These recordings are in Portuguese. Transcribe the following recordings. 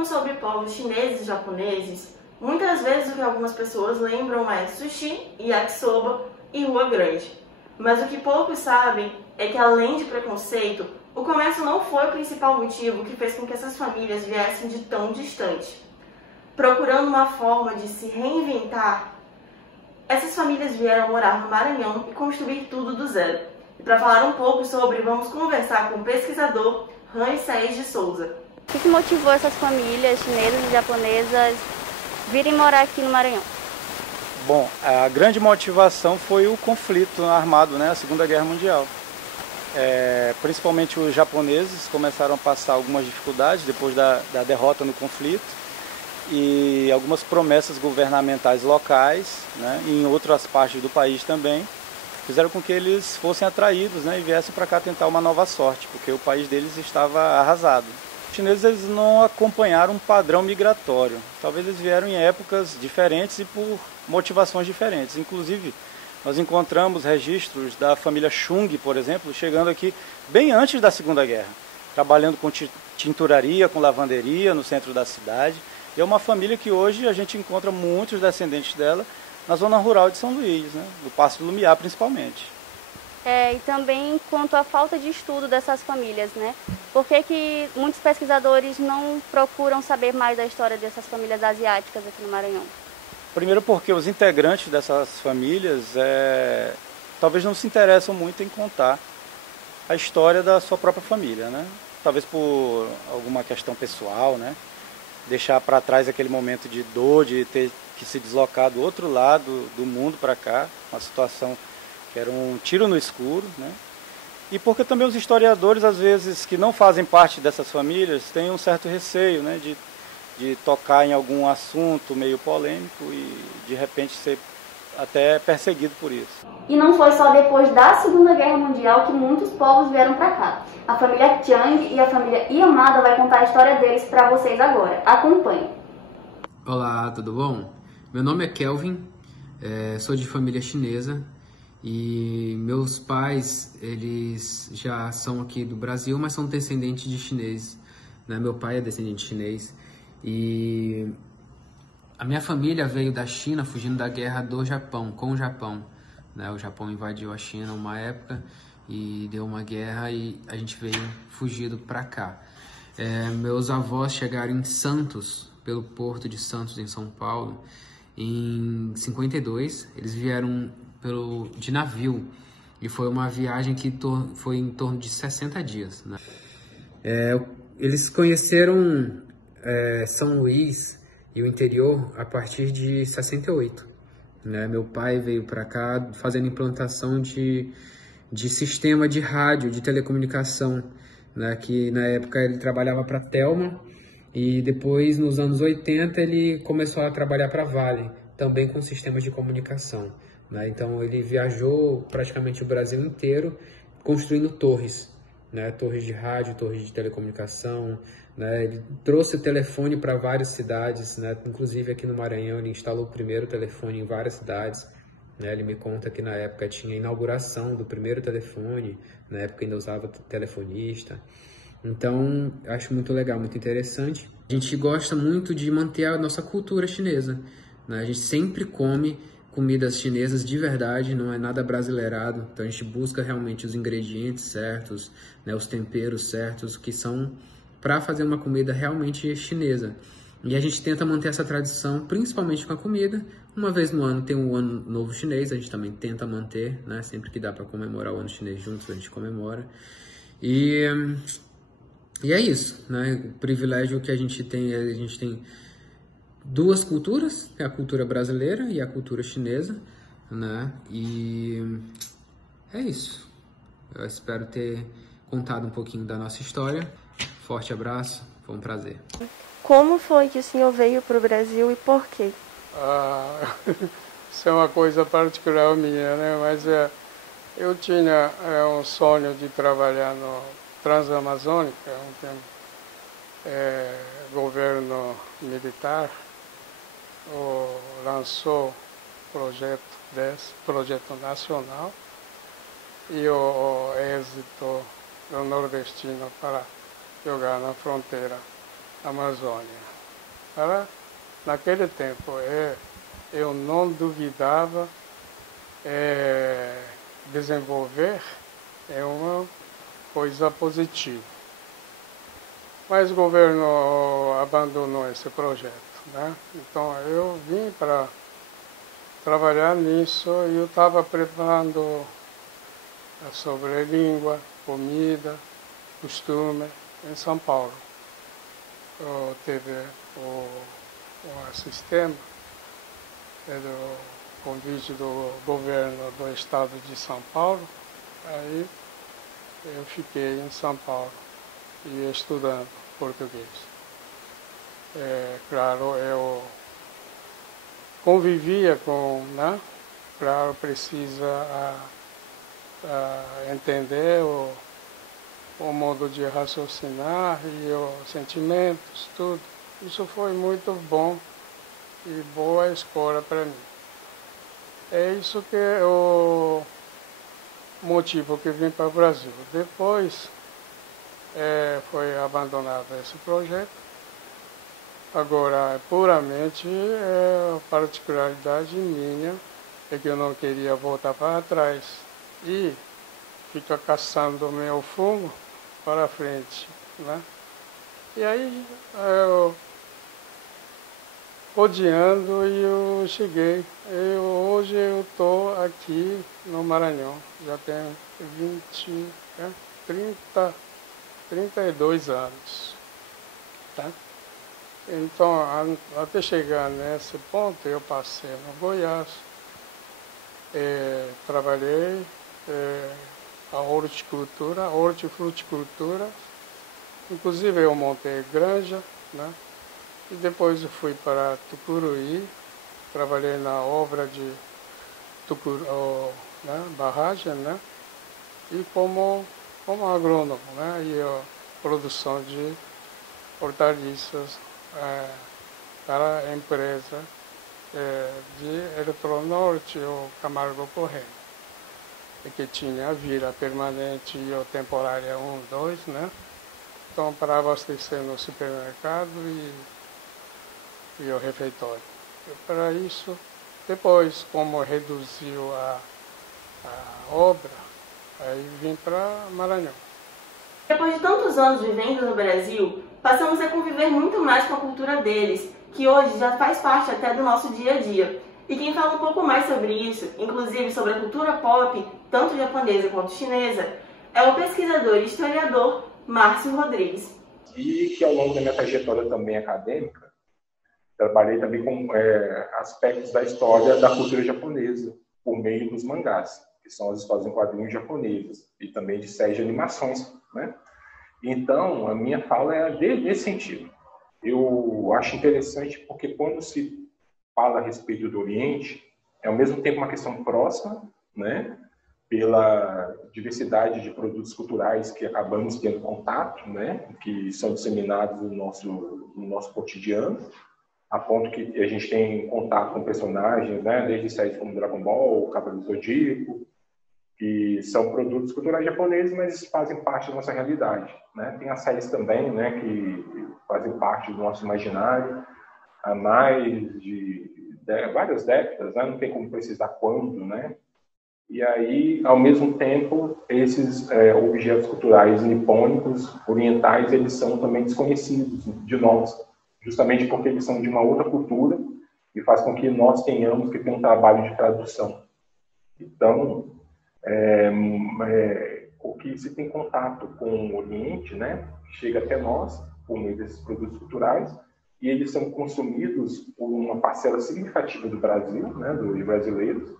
falamos sobre povos chineses e japoneses, muitas vezes o que algumas pessoas lembram é sushi, yakisoba e rua grande. Mas o que poucos sabem é que, além de preconceito, o comércio não foi o principal motivo que fez com que essas famílias viessem de tão distante. Procurando uma forma de se reinventar, essas famílias vieram morar no Maranhão e construir tudo do zero. E para falar um pouco sobre, vamos conversar com o pesquisador Rani Saez de Souza. O que motivou essas famílias chinesas e japonesas virem morar aqui no Maranhão? Bom, a grande motivação foi o conflito armado, né, a Segunda Guerra Mundial. Principalmente os japoneses começaram a passar algumas dificuldades depois da derrota no conflito, e algumas promessas governamentais locais, né, e em outras partes do país também, fizeram com que eles fossem atraídos, né, e viessem para cá tentar uma nova sorte, porque o país deles estava arrasado. Os chineses eles não acompanharam um padrão migratório. Talvez eles vieram em épocas diferentes e por motivações diferentes. Inclusive, nós encontramos registros da família Chung, por exemplo, chegando aqui bem antes da Segunda Guerra, trabalhando com tinturaria, com lavanderia no centro da cidade. E é uma família que hoje a gente encontra muitos descendentes dela na zona rural de São Luís, né, do Paço do Lumiar principalmente. E também quanto à falta de estudo dessas famílias, né? Por que muitos pesquisadores não procuram saber mais da história dessas famílias asiáticas aqui no Maranhão? Primeiro porque os integrantes dessas famílias talvez não se interessam muito em contar a história da sua própria família, né? Talvez por alguma questão pessoal, né? Deixar para trás aquele momento de dor, de ter que se deslocar do outro lado do mundo para cá, uma situação que era um tiro no escuro, né? E porque também os historiadores, às vezes, que não fazem parte dessas famílias, têm um certo receio, né, de tocar em algum assunto meio polêmico e, de repente, ser até perseguido por isso. E não foi só depois da Segunda Guerra Mundial que muitos povos vieram para cá. A família Chiang e a família Yamada vai contar a história deles para vocês agora. Acompanhe. Olá, tudo bom? Meu nome é Kelvin, sou de família chinesa e meus pais, eles já são aqui do Brasil, mas são descendentes de chinês, né? Meu pai é descendente de chinês e a minha família veio da China fugindo da guerra do Japão, com o Japão, né? O Japão invadiu a China uma época e deu uma guerra e a gente veio fugido para cá. Meus avós chegaram em Santos, pelo Porto de Santos, em São Paulo, em 52. Eles vieram de navio e foi uma viagem que foi em torno de 60 dias, né? Eles conheceram São Luís e o interior a partir de 68, né? Meu pai veio para cá fazendo implantação de sistema de rádio, de telecomunicação, né? Que na época ele trabalhava para Telma e depois nos anos 80 ele começou a trabalhar para Vale, também com sistemas de comunicação, né? Então ele viajou praticamente o Brasil inteiro construindo torres, né? Torres de rádio, torres de telecomunicação, né? Ele trouxe o telefone para várias cidades, né? Inclusive aqui no Maranhão ele instalou o primeiro telefone em várias cidades, né? Ele me conta que na época tinha a inauguração do primeiro telefone, na época ainda usava telefonista. Então acho muito legal, muito interessante. A gente gosta muito de manter a nossa cultura chinesa, né? A gente sempre come comidas chinesas de verdade, não é nada brasileirado. Então a gente busca realmente os ingredientes certos, né, os temperos certos, que são para fazer uma comida realmente chinesa. E a gente tenta manter essa tradição, principalmente com a comida. Uma vez no ano tem o Ano Novo Chinês, a gente também tenta manter, né, sempre que dá para comemorar o Ano Chinês juntos, a gente comemora. E é isso, né? O privilégio que a gente tem duas culturas, que é a cultura brasileira e a cultura chinesa, né? E é isso. Eu espero ter contado um pouquinho da nossa história. Forte abraço, foi um prazer. Como foi que o senhor veio para o Brasil e por quê? Isso é uma coisa particular minha, né? Mas eu tinha um sonho de trabalhar no Transamazônica, um tempo, governo militar lançou projeto nacional e o êxito do nordestino para jogar na fronteira Amazônia. Naquele tempo, eu não duvidava desenvolver uma coisa positiva. Mas o governo abandonou esse projeto, né? Então eu vim para trabalhar nisso e eu estava preparando sobre língua, comida, costume em São Paulo. Teve o sistema do convite do governo do estado de São Paulo, aí eu fiquei em São Paulo e estudando português. Claro, eu convivia com, né? Claro, precisa entender o modo de raciocinar e os sentimentos, tudo. Isso foi muito bom e boa escola para mim. É isso que é o motivo que vim para o Brasil. Depois foi abandonado esse projeto. Agora, puramente, a particularidade minha é que eu não queria voltar para trás e ficar caçando o meu fumo para frente, né? E aí, rodeando, e eu cheguei. Hoje eu estou aqui no Maranhão, já tenho 32 anos, tá? Então, até chegar nesse ponto, eu passei no Goiás, trabalhei a hortifruticultura, inclusive eu montei granja, né? E depois eu fui para Tucuruí, trabalhei na obra de barragem, né? E como agrônomo, né? E a produção de hortaliças para a empresa de Eletronorte ou Camargo Correia, que tinha a vila permanente e a temporária 1, 2, né? Então, para abastecer no supermercado e o refeitório. E para isso, depois, como reduziu a obra, aí vim para Maranhão. Depois de tantos anos vivendo no Brasil, passamos a conviver muito mais com a cultura deles, que hoje já faz parte até do nosso dia a dia. E quem fala um pouco mais sobre isso, inclusive sobre a cultura pop, tanto japonesa quanto chinesa, é o pesquisador e historiador Márcio Rodrigues. E que ao longo da minha trajetória também acadêmica, trabalhei também com aspectos da história da cultura japonesa, por meio dos mangás, que são as histórias em quadrinhos japonesas, e também de séries de animações, né? Então, a minha fala é nesse sentido. Eu acho interessante porque quando se fala a respeito do Oriente, é ao mesmo tempo uma questão próxima, né? Pela diversidade de produtos culturais que acabamos tendo contato, né? Que são disseminados no nosso cotidiano, a ponto que a gente tem contato com personagens, né? Desde séries como Dragon Ball, Cavaleiro do Zodíaco, que são produtos culturais japoneses, mas fazem parte da nossa realidade, né? Tem as séries também, né, que fazem parte do nosso imaginário há mais de várias décadas, né? Não tem como precisar quando, né? E aí, ao mesmo tempo, esses objetos culturais nipônicos, orientais, eles são também desconhecidos de nós, justamente porque eles são de uma outra cultura e faz com que nós tenhamos que ter um trabalho de tradução. Então, o que se tem contato com o Oriente, né, chega até nós por meio desses produtos culturais e eles são consumidos por uma parcela significativa do Brasil, né, dos brasileiros.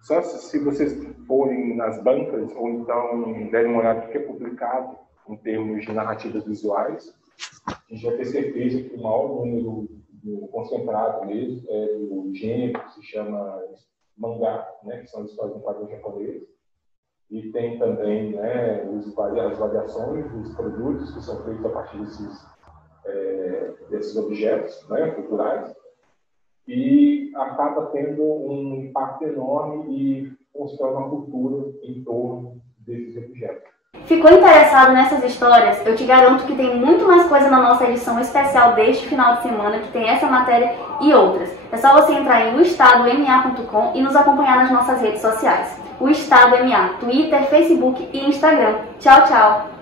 Só se vocês forem nas bancas ou então derem uma olhada no que é publicado em termos de narrativas visuais, a gente vai ter certeza que o maior número concentrado mesmo é do gênero que se chama mangá, né, que são as histórias em quadrinhos japoneses. E tem também, né, as variações dos produtos que são feitos a partir desses objetos, né, culturais. E acaba tendo um impacto enorme e constrói uma cultura em torno desses objetos. Ficou interessado nessas histórias? Eu te garanto que tem muito mais coisa na nossa edição especial deste final de semana, que tem essa matéria e outras. É só você entrar em oestadoma.com e nos acompanhar nas nossas redes sociais. O Estado MA, Twitter, Facebook e Instagram. Tchau, tchau!